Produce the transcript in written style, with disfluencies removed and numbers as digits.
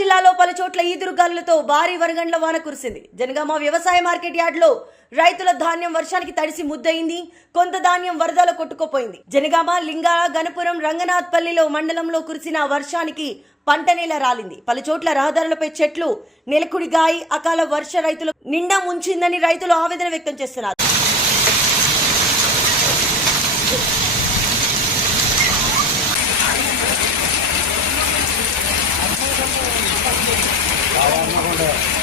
జిల్లాలో పలు చోట్ల ఈదురుగాలులతో భారీ వరగండ్ల వాన కురిసింది. జనగామ వ్యవసాయ మార్కెట్ యార్డ్లో రైతుల ధాన్యం వర్షానికి తడిసి ముద్దయింది. కొంత ధాన్యం వరదలో కొట్టుకుపోయింది. జనగామ, లింగాల, గణపురం, రంగనాథ్పల్లిలో మండలంలో కురిసిన వర్షానికి పంట నేల రాలింది. పలు చోట్ల రహదారులపై చెట్లు నెలకుడిగాయి. అకాల వర్ష రైతులు నిండా ముంచిందని రైతులు ఆవేదన వ్యక్తం చేస్తున్నారు. Ahora no